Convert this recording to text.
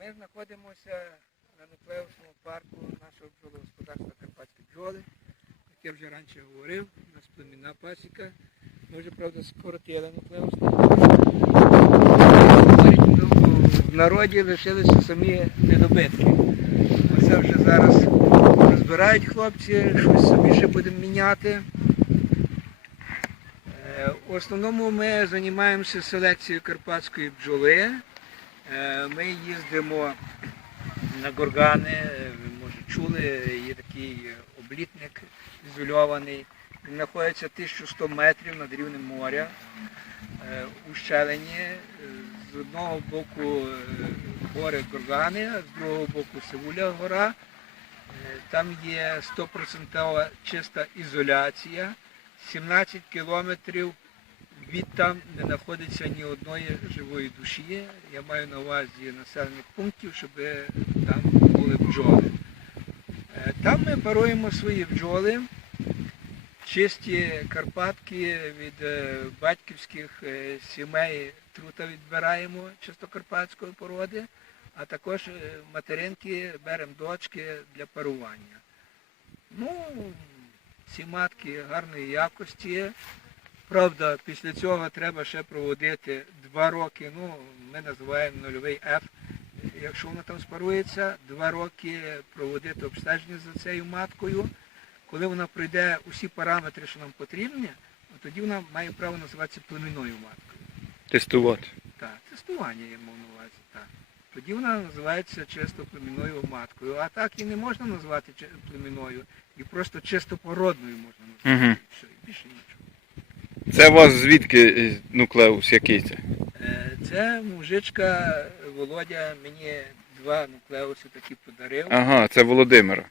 Ми знаходимося на нуклеусному парку нашого бджологосподарства Карпатські бджоли. Як я вже раніше говорив, у нас племінна пасіка. Ми вже, правда, скоротили нуклеусний парк. Ну, В народі лишилися самі недобитки. Оце вже зараз розбирають хлопці, щось собі ще будемо міняти. Е, В основному ми займаємося селекцією карпатської бджоли. Е, Ми їздимо на горгани, е, може чули, є такий облітник ізольований. Він знаходиться 1100 метрів над рівнем моря е, у щелені. З одного боку гори горгани, а з другого боку Севуля гора. Там є 100% чиста ізоляція. 17 кілометрів від там не знаходиться ні одної живої душі. Я маю на увазі населених пунктів, щоб там були бджоли. Е, Там ми паруємо свої бджоли, чисті карпатки від е, батьківських е, сімей трута відбираємо чистокарпатської породи, а також материнки беремо дочки для парування. Ну, ці матки гарної якості. Правда, після цього треба ще проводити два роки, ну, ми називаємо нульовий F, якщо вона там спарується, два роки проводити обстеження за цією маткою. Коли вона пройде усі параметри, що нам потрібні, тоді вона має право називатися племінною маткою. Тестувати. Так, тестування я мав на увазі. Так. Тоді вона називається чисто племінною маткою. А так і не можна назвати племінною, і просто чисто породною можна назвати. Угу. Це у вас звідки е, нуклеус, який це? Е, Це мужичка Володя мені два нуклеуси такі подарив. Ага, це Володимира.